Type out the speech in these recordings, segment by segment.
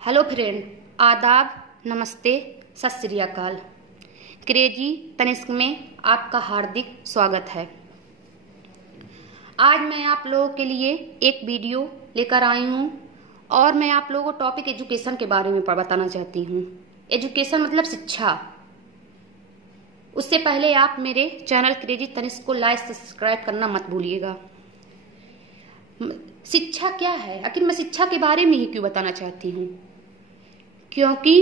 Hello friend, आदाब, नमस्ते, सत श्री अकाल। क्रेजी तनिष्क में आपका हार्दिक स्वागत है। आज मैं आप लोगों के लिए एक वीडियो लेकर आई हूँ और मैं आप लोगों को टॉपिक एजुकेशन के बारे में बताना चाहती हूँ। एजुकेशन मतलब शिक्षा। उससे पहले आप मेरे चैनल क्रेजी तनिष्क को लाइक सब्सक्राइब करना मत भूलिएगा। शिक्षा क्या है? आखिर मैं शिक्षा के बारे में ही क्यों बताना चाहती हूँ? क्योंकि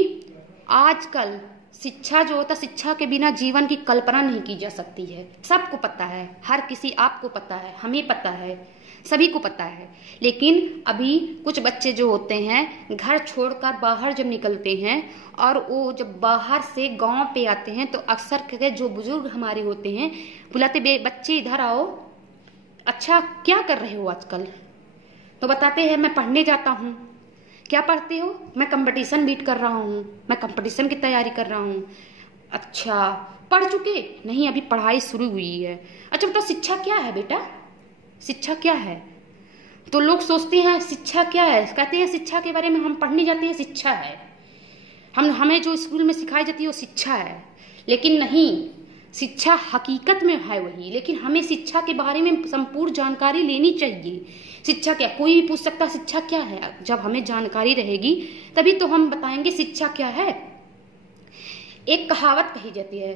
आजकल शिक्षा जो होता, शिक्षा के बिना जीवन की कल्पना नहीं की जा सकती है। सबको पता है, हर किसी, आपको पता है, हमें पता है, सभी को पता है। लेकिन अभी कुछ बच्चे जो होते हैं घर छोड़कर बाहर जब निकलते हैं और वो जब बाहर से गांव पे आते हैं तो अक्सर जो बुजुर्ग हमारे होते हैं बुलाते, बच्चे इधर आओ, अच्छा क्या कर रहे हो आजकल? तो बताते हैं मैं पढ़ने जाता हूँ। क्या पढ़ते हो? मैं कंपटीशन बीट कर रहा हूँ, मैं कंपटीशन की तैयारी कर रहा हूँ। अच्छा, पढ़ चुके? नहीं, अभी पढ़ाई शुरू हुई है। अच्छा बताओ, शिक्षा क्या है बेटा? शिक्षा क्या है? तो लोग सोचते हैं शिक्षा क्या है, कहते हैं शिक्षा के बारे में हम पढ़ने जाते हैं, शिक्षा है, हमें जो स्कूल में सिखाई जाती है वो शिक्षा है। लेकिन नहीं, शिक्षा हकीकत में है वही, लेकिन हमें शिक्षा के बारे में संपूर्ण जानकारी लेनी चाहिए। शिक्षा क्या? कोई भी पूछ सकता है शिक्षा क्या है। जब हमें जानकारी रहेगी तभी तो हम बताएंगे शिक्षा क्या है। एक कहावत कही जाती है,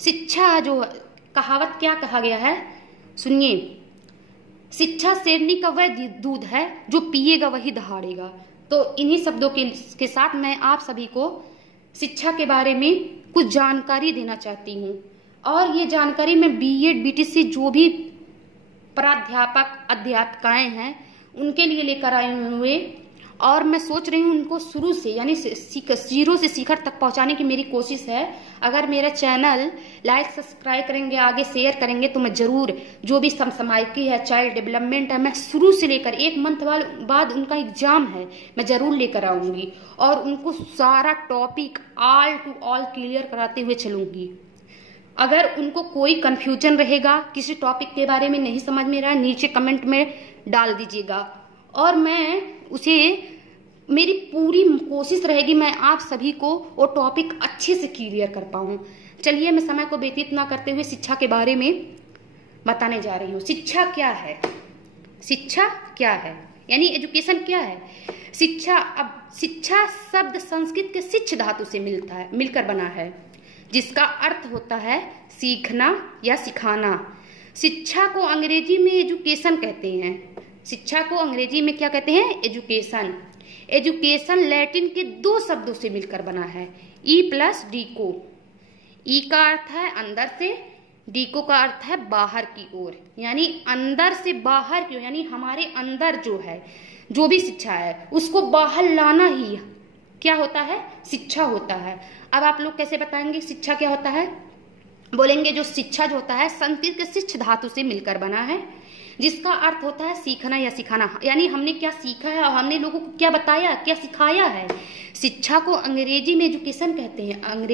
शिक्षा जो कहावत क्या कहा गया है सुनिए, शिक्षा शेरनी का वह दूध है जो पिएगा वही दहाड़ेगा। तो इन्हीं शब्दों के साथ मैं आप सभी को शिक्षा के बारे में कुछ जानकारी देना चाहती हूँ। और ये जानकारी मैं बीएड बीटीसी जो भी प्राध्यापक अध्यापिकाएं हैं उनके लिए लेकर आए हुए, और मैं सोच रही हूँ उनको शुरू से यानी जीरो से शिखर तक पहुंचाने की मेरी कोशिश है। अगर मेरा चैनल लाइक सब्सक्राइब करेंगे, आगे शेयर करेंगे, तो मैं जरूर जो भी समसामयिकी है, चाइल्ड डेवलपमेंट है, मैं शुरू से लेकर एक मंथ बाद उनका एग्जाम है, मैं जरूर लेकर आऊंगी और उनको सारा topic all to all clear कराते हुए चलूंगी। अगर उनको कोई कंफ्यूजन रहेगा, किसी टॉपिक के बारे में नहीं समझ में रहा, नीचे कमेंट में डाल दीजिएगा और मैं उसे, मेरी पूरी कोशिश रहेगी मैं आप सभी को वो टॉपिक अच्छे से क्लियर कर पाऊं। चलिए, मैं समय को व्यतीत ना करते हुए शिक्षा के बारे में बताने जा रही हूँ। शिक्षा क्या है? शिक्षा क्या है यानी एजुकेशन क्या है? शिक्षा, अब शिक्षा शब्द संस्कृत के शिक्ष धातु से मिलकर बना है, जिसका अर्थ होता है सीखना या सिखाना। शिक्षा को अंग्रेजी में एजुकेशन कहते हैं। शिक्षा को अंग्रेजी में क्या कहते हैं? एजुकेशन। एजुकेशन लैटिन के दो शब्दों से मिलकर बना है, ई प्लस डीको। ई का अर्थ है अंदर से, डीको का अर्थ है बाहर की ओर, यानी अंदर से बाहर की ओर, यानी हमारे अंदर जो है, जो भी शिक्षा है उसको बाहर लाना ही क्या होता है? शिक्षा होता है। अब आप लोग कैसे बताएंगे शिक्षा क्या होता है? बोलेंगे जो शिक्षा जो होता है संस्कृत के शिक्ष धातु से मिलकर बना है, जिसका अर्थ होता है सीखना या सिखाना, यानी हमने क्या सीखा है और हमने लोगों को क्या बताया, क्या सिखाया है। शिक्षा को अंग्रेजी में एजुकेशन कहते हैं।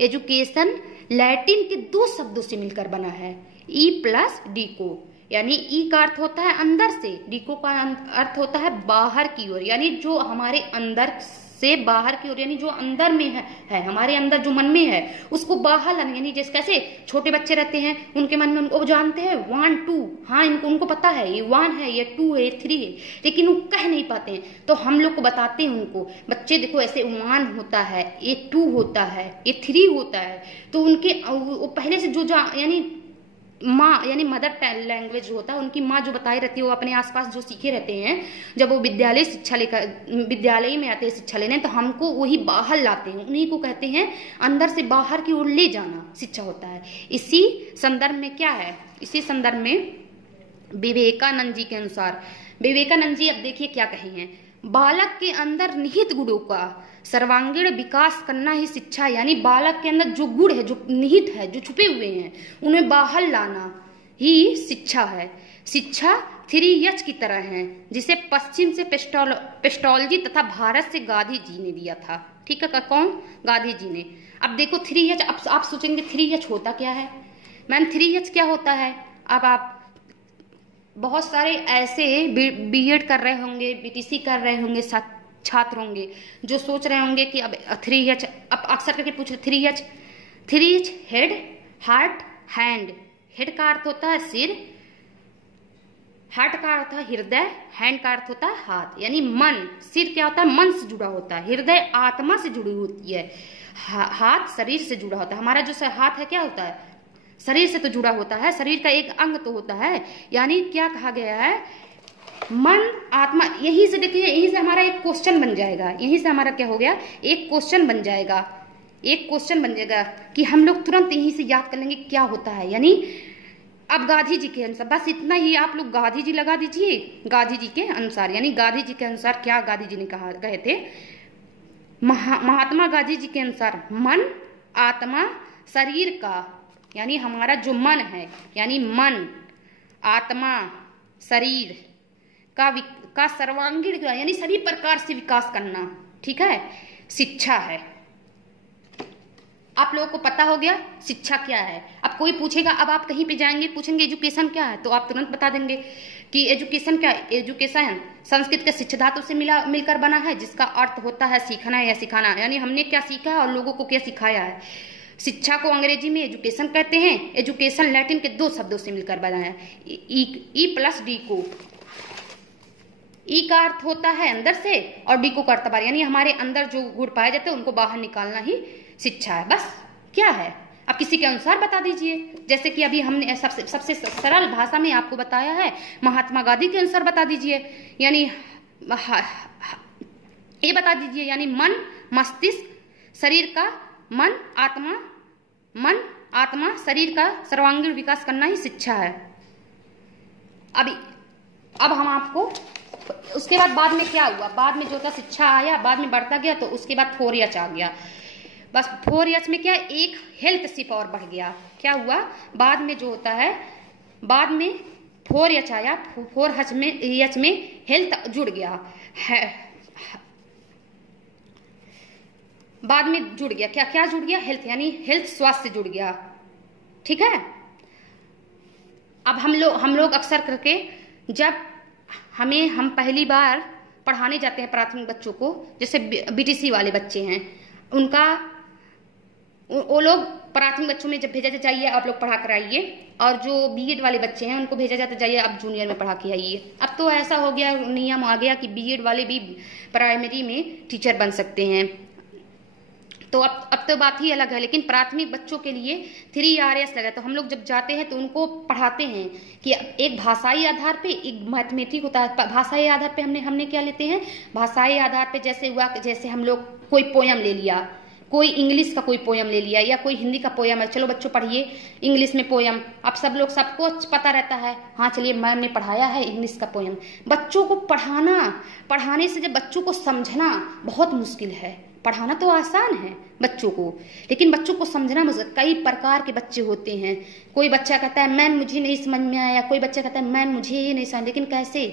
एजुकेशन लैटिन के दो शब्दों से मिलकर बना है, ई प्लस डीको, यानी ई का अर्थ होता है अंदर से, डीको का अर्थ होता है बाहर की ओर, यानी जो हमारे अंदर से बाहर की ओर, यानी जो अंदर में है हमारे अंदर जो मन में है उसको बाहर लाना। यानी जैसे कैसे छोटे बच्चे रहते हैं, उनके मन में उनको जानते हैं 1 2, हाँ उनको पता है ये 1 है, ये 2 है, ये 3 है, लेकिन वो कह नहीं पाते हैं, तो हम लोग को बताते हैं उनको, बच्चे देखो ऐसे 1 होता है, ये 2 होता है, ये 3 होता है। तो उनके वो पहले से जो यानी माँ यानी मदर लैंग्वेज जो होता है, उनकी माँ जो बताई रहती है, वो अपने आसपास जो सीखे रहते हैं, जब वो विद्यालय में आते हैं शिक्षा लेने, तो हमको वही बाहर लाते हैं, उन्हीं को कहते हैं अंदर से बाहर की ओर ले जाना शिक्षा होता है। इसी संदर्भ में क्या है? इसी संदर्भ में विवेकानंद जी के अनुसार, विवेकानंद जी अब देखिए क्या कहे हैं, बालक के अंदर निहित गुणों का सर्वांगीण विकास करना ही शिक्षा, यानी बालक के अंदर जो गुण है, जो निहित है, जो छुपे हुए हैं, उन्हें बाहर लाना ही शिक्षा है। शिक्षा 3H की तरह है, जिसे पश्चिम से पेस्टोलॉजी तथा भारत से गांधी जी ने दिया था। ठीक है, कौन? गांधी जी ने। अब देखो 3H, अब आप सोचेंगे 3H होता क्या है? मैम 3H क्या होता है? अब आप बहुत सारे ऐसे बीएड कर रहे होंगे, बीटीसी कर रहे होंगे छात्र होंगे जो सोच रहे होंगे कि अब 3H, अब अक्सर करके पूछ रहे 3H head, heart, hand. Head का अर्थ होता है सिर, हार्ट का अर्थ है हृदय, हैंड का अर्थ होता है हाथ, यानी मन। सिर क्या होता है? मन से जुड़ा होता है। हृदय आत्मा से जुड़ी होती है। हाथ शरीर से जुड़ा होता है। हमारा जो हाथ है क्या होता है? शरीर से तो जुड़ा होता है, शरीर का एक अंग तो होता है। यानी क्या कहा गया है? मन, आत्मा। यहीं से देखिए, यहीं से हमारा एक क्वेश्चन बन जाएगा। यहीं से हमारा क्या हो गया? एक क्वेश्चन बन जाएगा। एक क्वेश्चन बन जाएगा कि हम लोग तुरंत यहीं से याद कर लेंगे क्या होता है। यानी अब गांधी जी के अनुसार, बस इतना ही आप लोग गांधी जी लगा दीजिए। गांधी जी के अनुसार, यानी गांधी जी के अनुसार क्या गांधी जी ने कहे थे? महात्मा गांधी जी के अनुसार मन, आत्मा, शरीर का, यानी हमारा जो मन है, यानी मन, आत्मा, शरीर का सर्वांगीण, यानी सभी प्रकार से विकास करना, ठीक है, शिक्षा है। आप लोगों को पता हो गया शिक्षा क्या है। अब कोई पूछेगा, अब आप कहीं पे जाएंगे, पूछेंगे एजुकेशन क्या है, तो आप तुरंत बता देंगे कि एजुकेशन क्या है। एजुकेशन संस्कृत के शिक्षा धातु से मिलकर बना है, जिसका अर्थ होता है सीखना या सिखाना। यानी हमने क्या सीखा है और लोगों को क्या सिखाया है। शिक्षा को अंग्रेजी में एजुकेशन कहते हैं। एजुकेशन लैटिन के 2 शब्दों से मिलकर बना है, ई प्लस डी को। ई का अर्थ होता है अंदर से और डी को कर्ता बाहर, यानी हमारे अंदर जो गुण पाए जाते हैं उनको बाहर निकालना ही शिक्षा है। बस क्या है, अब किसी के अनुसार बता दीजिए। जैसे कि अभी हमने सबसे सरल भाषा में आपको बताया है, महात्मा गांधी के अनुसार बता दीजिए। यानी ये बता दीजिए, यानी मन, मस्तिष्क, शरीर का, मन आत्मा शरीर का सर्वांगीण विकास करना ही शिक्षा है। अब हम आपको, उसके बाद में क्या हुआ? बाद में जो था शिक्षा आया, बाद में बढ़ता गया, तो उसके बाद 4H आ गया। बस 4H में क्या, एक हेल्थ सिप और बढ़ गया। क्या हुआ? बाद में जो होता है, बाद में 4H आया, 4H में हेल्थ जुड़ गया है, बाद में जुड़ गया। क्या जुड़ गया? हेल्थ, यानी हेल्थ स्वास्थ्य से जुड़ गया, ठीक है। अब हम लोग अक्सर करके जब हम पहली बार पढ़ाने जाते हैं प्राथमिक बच्चों को, जैसे BTC वाले बच्चे हैं, वो लोग प्राथमिक बच्चों में जब भेजा जाता जाइए आप लोग पढ़ा कर आइए, और जो B.Ed वाले बच्चे हैं उनको भेजा जाता जाइए आप जूनियर में पढ़ा के आइए। अब तो ऐसा हो गया, नियम आ गया कि B.Ed वाले भी प्राइमरी में टीचर बन सकते हैं। तो अब तो बात ही अलग है, लेकिन प्राथमिक बच्चों के लिए 3RS लगा। तो हम लोग जब जाते हैं तो उनको पढ़ाते हैं कि एक भाषाई आधार पे, एक मैथमेटिक होता है। भाषाई आधार पे हमने क्या लेते हैं? भाषाई आधार पे जैसे हुआ, जैसे हम लोग कोई पोयम ले लिया, कोई इंग्लिश का कोई पोयम ले लिया, या कोई हिंदी का पोयम है, चलो बच्चों पढ़िए इंग्लिश में पोयम। अब सबको पता रहता है, हाँ चलिए मैम ने पढ़ाया है इंग्लिश का पोयम। बच्चों को पढ़ाने से जब बच्चों को समझना बहुत मुश्किल है। पढ़ाना तो आसान है बच्चों को, लेकिन बच्चों को समझना मुश्किल। कई प्रकार के बच्चे होते हैं। कोई बच्चा कहता है मैम मुझे नहीं समझ में आया, कोई बच्चा कहता है मैम मुझे ये नहीं समझ। लेकिन कैसे?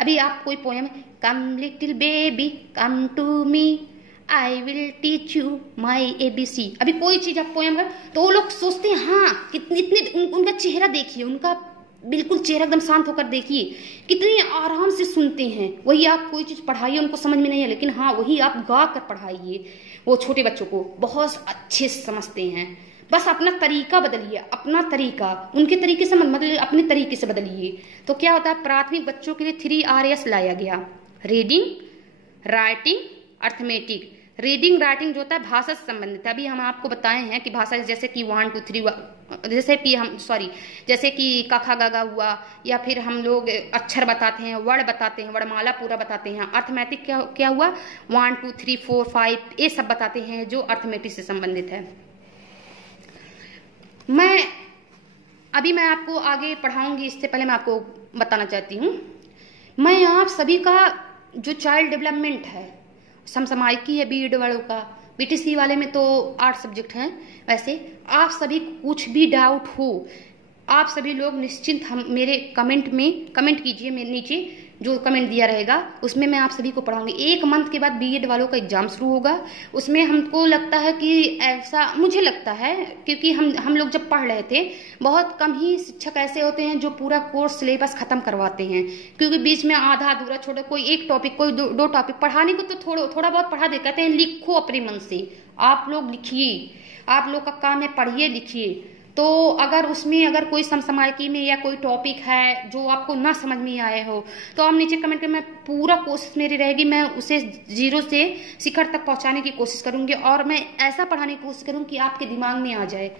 अभी आप कोई poem, come little baby come to me, I will teach you my ABC। अभी कोई चीज आप पोयम कर, तो वो लोग सोचते हैं हाँ कितने उनका चेहरा देखिए, उनका बिल्कुल चेहरा एकदम शांत होकर देखिए, कितनी आराम से सुनते हैं। वही आप कोई चीज पढ़ाइए, उनको समझ में नहीं है, लेकिन हाँ वही आप गा कर पढ़ाइए, वो छोटे बच्चों को बहुत अच्छे से समझते हैं। बस अपना तरीका बदलिए, अपना तरीका उनके तरीके से मत बदलिए, अपने तरीके से बदलिए। तो क्या होता है, प्राथमिक बच्चों के लिए 3RS लाया गया, reading, writing, arithmetic. Reading writing जो होता है भाषा से संबंधित है। अभी हम आपको बताए हैं कि भाषा जैसे कि 1 2 3, जैसे कि क ख ग घ हुआ, या फिर हम लोग अक्षर बताते हैं, वर्ड बताते हैं, वर्णमाला पूरा बताते हैं। अर्थमेटिक क्या हुआ, 1 2 3 4 5 ये सब बताते हैं जो अर्थमेटिक से संबंधित है। मैं आपको आगे पढ़ाऊंगी, इससे पहले मैं आपको बताना चाहती हूँ, मैं आप सभी का जो चाइल्ड डेवलपमेंट है, समसामयिकी है B.Ed वालों का, BTC वाले में तो 8 सब्जेक्ट हैं। वैसे आप सभी कुछ भी डाउट हो, आप सभी लोग निश्चिंत हम मेरे कमेंट कीजिए, मेरे नीचे जो कमेंट दिया रहेगा उसमें मैं आप सभी को पढ़ाऊंगी। 1 मंथ के बाद बीएड वालों का एग्जाम शुरू होगा। उसमें हमको लगता है कि ऐसा मुझे लगता है, क्योंकि हम लोग जब पढ़ रहे थे बहुत कम ही शिक्षक ऐसे होते हैं जो पूरा कोर्स सिलेबस खत्म करवाते हैं, क्योंकि बीच में आधा अधूरा छोड़ो, कोई एक टॉपिक कोई दो टॉपिक पढ़ाने को तो थोड़ा बहुत पढ़ा दे, कहते हैं लिखो अपने मन से। आप लोग लिखिए, आप लोग का काम है पढ़िए लिखिए। तो अगर उसमें अगर कोई समसामयिकी में या कोई टॉपिक है जो आपको ना समझ में आए हो तो आप नीचे कमेंट करें, मैं पूरा कोशिश मेरी रहेगी, मैं उसे 0 से शिखर तक पहुंचाने की कोशिश करूंगी और मैं ऐसा पढ़ाने की कोशिश करूंगी कि आपके दिमाग में आ जाए।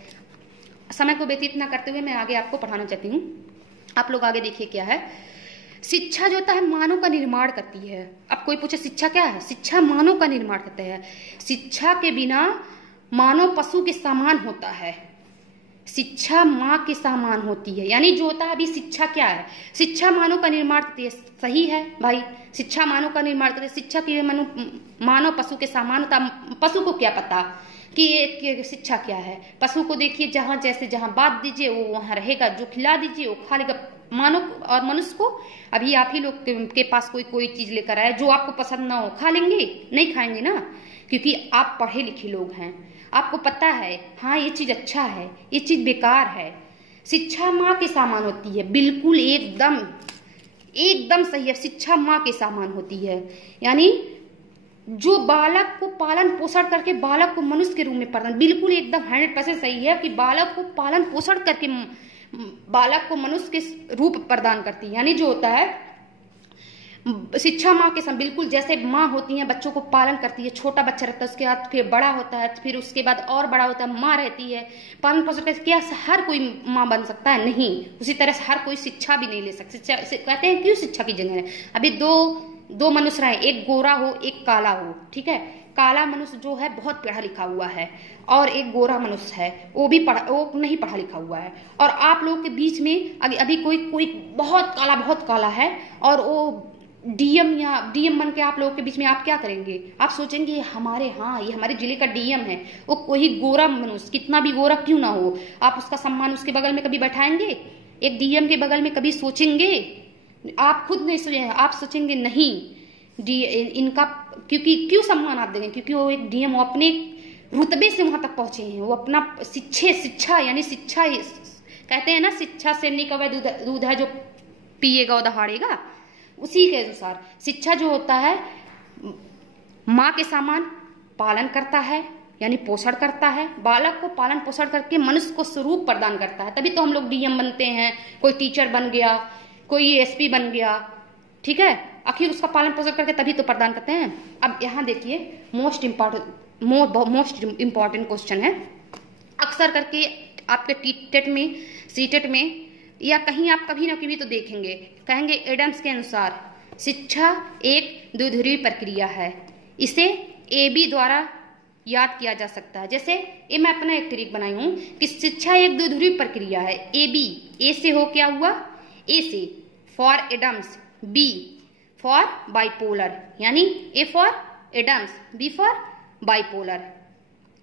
समय को व्यतीत ना करते हुए मैं आगे आपको पढ़ाना चाहती हूँ। आप लोग आगे देखिए क्या है। शिक्षा जो होता है मानव का निर्माण करती है। अब कोई पूछे शिक्षा क्या है? शिक्षा मानव का निर्माण करता है। शिक्षा के बिना मानव पशु के समान होता है। शिक्षा माँ के समान होती है, यानी जो होता है अभी शिक्षा क्या है? शिक्षा मानव का निर्माण करती है। सही है भाई, शिक्षा मानव का निर्माण करती है। शिक्षा की मानव पशु के समान होता। पशु को क्या पता कि शिक्षा क्या है? पशु को देखिए जहां जैसे जहां बात दीजिए वो वहां रहेगा, जो खिला दीजिए वो खा लेगा। मानव और मनुष्य को अभी आप ही लोग के पास कोई चीज लेकर आए जो आपको पसंद ना हो, खा लेंगे? नहीं खाएंगे ना, क्योंकि आप पढ़े लिखे लोग हैं, आपको पता है हाँ ये चीज अच्छा है, ये चीज बेकार है। शिक्षा माँ के समान होती है, बिल्कुल एकदम सही है। शिक्षा माँ के समान होती है, यानी जो बालक को पालन पोषण करके बालक को मनुष्य के रूप में प्रदान, बिल्कुल एकदम 100% सही है कि बालक को पालन पोषण करके बालक को मनुष्य के रूप प्रदान करती है। यानी जो होता है शिक्षा माँ के समान, बिल्कुल जैसे माँ होती है बच्चों को पालन करती है, छोटा बच्चा रहता है उसके बाद फिर बड़ा होता है, फिर उसके बाद और बड़ा होता है, माँ रहती है पालन पोषण करती है। क्या हर कोई माँ बन सकता है? नहीं। उसी तरह से हर कोई शिक्षा भी नहीं ले सकता। कहते हैं क्यों शिक्षा की जगह है? अभी दो मनुष्य रहे, एक गोरा हो एक काला हो, ठीक है? काला मनुष्य जो है बहुत पढ़ा लिखा हुआ है और एक गोरा मनुष्य है वो नहीं पढ़ा लिखा हुआ है। और आप लोगों के बीच में अभी कोई बहुत काला है और वो डीएम बन के आप लोगों के बीच में आप क्या करेंगे? आप सोचेंगे ये हमारे जिले का डीएम है। वो कोई गोरा मनुष्य, कितना भी गोरा क्यों ना हो, आप उसका सम्मान उसके बगल में कभी बैठाएंगे? एक डीएम के बगल में कभी सोचेंगे? आप खुद नहीं सोचेंगे, आप सोचेंगे नहीं इनका क्यों सम्मान आप देंगे? क्योंकि वो एक डीएम, वो अपने रुतबे से वहां तक पहुंचे हैं, वो अपना शिक्षा यानी शिक्षा कहते हैं ना, शिक्षा से निकवे दूध है जो पिएगा वो दहाड़ेगा। उसी के अनुसार शिक्षा जो होता है माँ के समान पालन करता है, यानी पोषण करता है। बालक को पालन पोषण करके मनुष्य को स्वरूप प्रदान करता है। तभी तो हम लोग डीएम बनते हैं, कोई टीचर बन गया, कोई एसपी बन गया, ठीक है? आखिर उसका पालन पोषण करके तभी तो प्रदान करते हैं। अब यहाँ देखिए मोस्ट इम्पॉर्टेंट क्वेश्चन है। अक्सर करके आपके टेट में, सीटेट में या कहीं आप कभी ना कभी तो देखेंगे, कहेंगे एडम्स के अनुसार शिक्षा एक द्विध्रुवीय प्रक्रिया है। इसे एबी द्वारा याद किया जा सकता है। जैसे ये मैं अपना एक ट्रिक बनाई हूं कि शिक्षा एक द्विध्रुवीय प्रक्रिया है। एबी, ए से हो क्या हुआ? ए से for Adams, B for bipolar, यानी A for Adams, B for bipolar.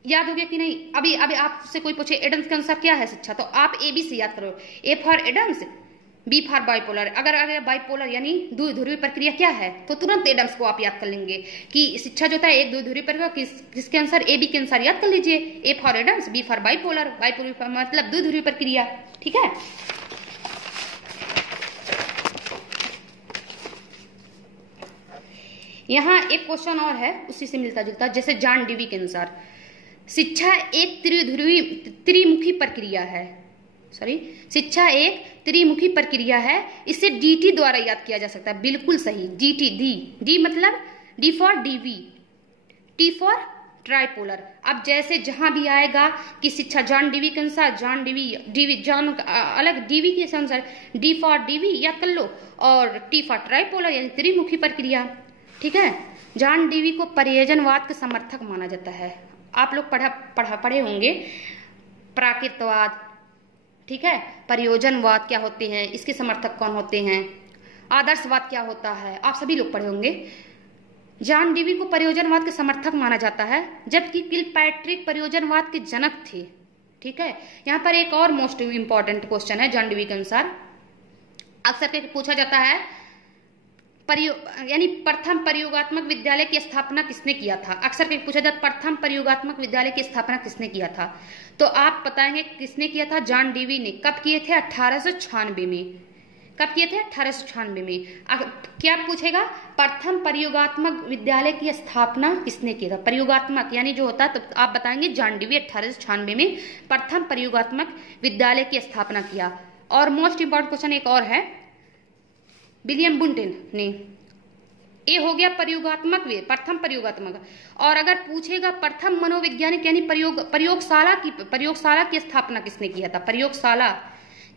याद हो गया कि नहीं? अभी आपसे कोई पूछे एडम्स के अनुसार क्या है शिक्षा, तो आप ए बी से याद करो। A for Adams, B for bipolar. अगर बाइपोलर यानी द्विध्रुवीय प्रक्रिया क्या है तो तुरंत एडम्स को आप याद कर लेंगे कि शिक्षा जो है एक द्विध्रुवीय प्रक्रिया किसके अनुसार? ए बी के अनुसार याद कर लीजिए। A for Adams, B for bipolar, bipolar मतलब द्विध्रुवीय प्रक्रिया, ठीक है? यहाँ एक क्वेश्चन और है उसी से मिलता जुलता, जैसे जॉन डीवी के अनुसार शिक्षा एक त्रिमुखी प्रक्रिया है। शिक्षा एक त्रिमुखी प्रक्रिया है, इसे डीटी द्वारा याद किया जा सकता है। बिल्कुल सही, डीटी, डी मतलब D for DV, T for tripolar. अब जैसे जहां भी आएगा कि शिक्षा जॉन डीवी के अनुसार, जॉन डीवी जॉन अलग, डीवी के अनुसार डी फॉर डीवी याद कर लो और टी फॉर ट्राइपोलर यानी त्रिमुखी प्रक्रिया, ठीक है? जॉन डीवी को प्रयोजनवाद का समर्थक माना जाता है। आप लोग पढ़े होंगे प्राकृतवाद, ठीक है? प्रयोजनवाद क्या होते हैं, इसके समर्थक कौन होते हैं, आदर्शवाद क्या होता है, आप सभी लोग पढ़े होंगे। जॉन डीवी को प्रयोजनवाद के समर्थक माना जाता है, जबकि किलपैट्रिक प्रयोजनवाद के जनक थे, ठीक है? यहाँ पर एक और मोस्ट इम्पॉर्टेंट क्वेश्चन है जॉन डीवी के अनुसार। अक्सर पूछा जाता है यानी प्रथम प्रयोगात्मक विद्यालय की स्थापना किसने किया था? अक्सर कहीं पूछा जाता प्रथम प्रयोगात्मक विद्यालय की स्थापना किसने किया था, तो आप बताएंगे किसने किया था? जॉन डेवी ने। कब किए थे? 1896 में। कब किए थे? 1896 में। क्या पूछेगा? प्रथम प्रयोगात्मक विद्यालय की स्थापना किसने किया था? प्रयोगात्मक यानी जो होता है, तो आप बताएंगे जॉन डेवी 1896 में प्रथम प्रयोगात्मक विद्यालय की स्थापना किया। और मोस्ट इंपॉर्टेंट क्वेश्चन एक और है, विलियम बुंटेन ने। ये हो गया प्रयोगात्मक प्रथम प्रयोगात्मक। और अगर पूछेगा प्रथम मनोवैज्ञानिक यानी प्रयोगशाला की स्थापना किसने किया था? प्रयोगशाला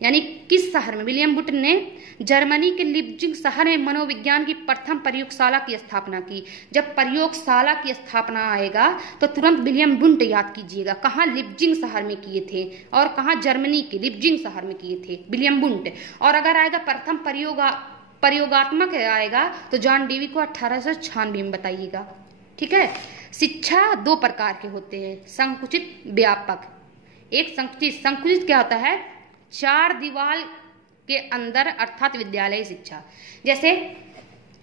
यानी किस शहर में? विलियम बुंटेन ने जर्मनी के लिप्जिग शहर में मनोविज्ञान की प्रथम प्रयोगशाला की स्थापना की। जब प्रयोगशाला की स्थापना आएगा तो तुरंत विलियम बुंट याद कीजिएगा। कहाँ? लिप्जिग शहर में किए थे। और कहाँ? जर्मनी के लिप्जिग शहर में किए थे विलियम बुंट। और अगर आएगा प्रथम प्रयोगात्मक आएगा तो जॉन डेवी को 1896 में बताइएगा। ठीक है। शिक्षा दो प्रकार के होते हैं, संकुचित, व्यापक। एक संकुचित क्या होता है? 4 दीवार के अंदर अर्थात विद्यालय शिक्षा। जैसे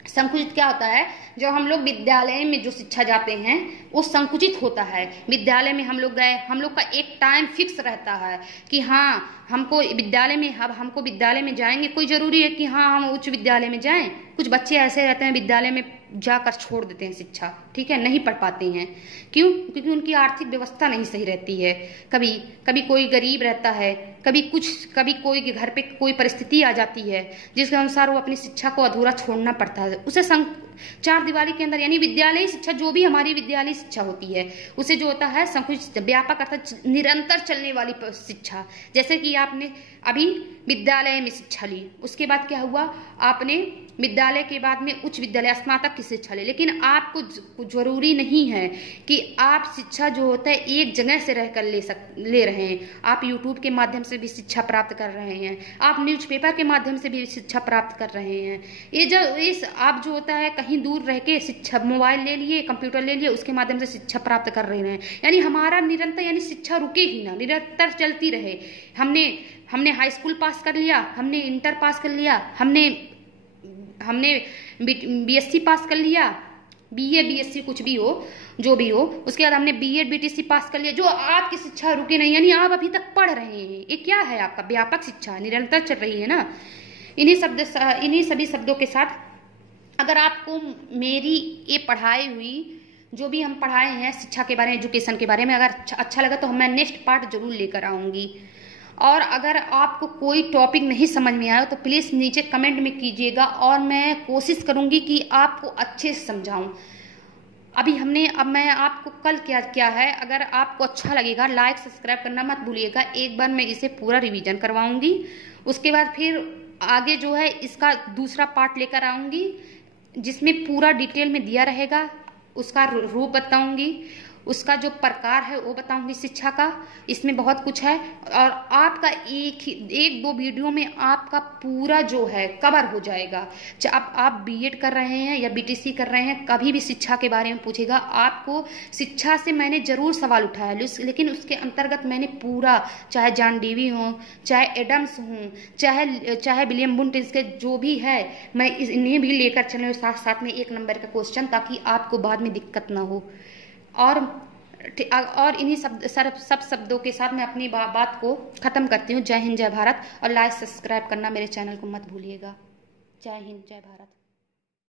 संकुचित क्या होता है? जो हम लोग विद्यालय में जो शिक्षा जाते हैं वो संकुचित होता है। विद्यालय में हम लोग गए, हम लोग का एक टाइम फिक्स रहता है कि हाँ हमको विद्यालय में, अब हमको विद्यालय में जाएंगे, कोई जरूरी है कि हाँ हम उच्च विद्यालय में जाएं। कुछ बच्चे ऐसे रहते हैं विद्यालय में जाकर छोड़ देते हैं शिक्षा, ठीक है, नहीं पढ़ पाते हैं। क्यों? क्योंकि उनकी आर्थिक व्यवस्था नहीं सही रहती है। कभी कोई गरीब रहता है, कभी कोई के घर पे कोई परिस्थिति आ जाती है जिसके अनुसार वो अपनी शिक्षा को अधूरा छोड़ना पड़ता है। उसे 4 दीवारी के अंदर यानी विद्यालय शिक्षा, जो भी हमारी विद्यालय शिक्षा होती है उसे जो होता है संकुचित। व्यापक अर्थात निरंतर चलने वाली शिक्षा। जैसे कि आपने अभी विद्यालय में शिक्षा ली, उसके बाद क्या हुआ? आपने विद्यालय के बाद में उच्च विद्यालय स्नातक की शिक्षा ली। लेकिन आपको जरूरी नहीं है कि आप शिक्षा जो होता है एक जगह से रहकर ले रहे हैं। आप यूट्यूब के माध्यम से भी शिक्षा प्राप्त कर रहे हैं, आप न्यूज़पेपर के माध्यम से भी शिक्षा प्राप्त कर रहे हैं। आप जो होता है कहीं दूर रह के शिक्षा, मोबाइल ले लिए, कंप्यूटर ले लिए, उसके माध्यम से शिक्षा प्राप्त कर रहे हैं। यानी हमारा निरंतर यानी शिक्षा रुके ही ना, निरंतर चलती रहे। हमने हाई स्कूल पास कर लिया, हमने इंटर पास कर लिया, हमने बीएससी पास कर लिया, बीए बीएससी कुछ भी हो, जो भी हो, उसके बाद हमने बीएड बीटीसी पास कर लिया। जो आपकी शिक्षा रुके नहीं, यानी आप अभी तक पढ़ रहे हैं। ये क्या है? आपका व्यापक शिक्षा निरंतर चल रही है ना। इन्हीं सभी शब्दों के साथ अगर आपको मेरी ये पढ़ाई हुई, जो भी हम पढ़ाए हैं शिक्षा के बारे में, एजुकेशन के बारे में, अगर अच्छा लगा तो मैं नेक्स्ट पार्ट जरूर लेकर आऊँगी। और अगर आपको कोई टॉपिक नहीं समझ में आया तो प्लीज़ नीचे कमेंट में कीजिएगा और मैं कोशिश करूँगी कि आपको अच्छे से समझाऊँ। अब मैं आपको कल क्या क्या है, अगर आपको अच्छा लगेगा लाइक सब्सक्राइब करना मत भूलिएगा। एक बार मैं इसे पूरा रिवीजन करवाऊँगी, उसके बाद फिर आगे जो है इसका दूसरा पार्ट लेकर आऊँगी जिसमें पूरा डिटेल में दिया रहेगा। उसका रूप बताऊँगी, उसका जो प्रकार है वो बताऊंगी शिक्षा का। इसमें बहुत कुछ है और आपका एक दो वीडियो में आपका पूरा जो है कवर हो जाएगा। आप बीएड कर रहे हैं या बीटीसी कर रहे हैं, कभी भी शिक्षा के बारे में पूछेगा आपको। शिक्षा से मैंने जरूर सवाल उठाया, लेकिन उसके अंतर्गत मैंने पूरा, चाहे जॉन डेवी हो, चाहे एडम्स हो, चाहे विलियम बुंट, इसके जो भी है मैं इन्हें भी लेकर चलूँ साथ साथ में 1 नंबर का क्वेश्चन, ताकि आपको बाद में दिक्कत ना हो। और इन्हीं सब शब्दों के साथ मैं अपनी बात को ख़त्म करती हूँ। जय हिंद, जय भारत। और लाइक सब्सक्राइब करना मेरे चैनल को मत भूलिएगा। जय हिंद, जय भारत।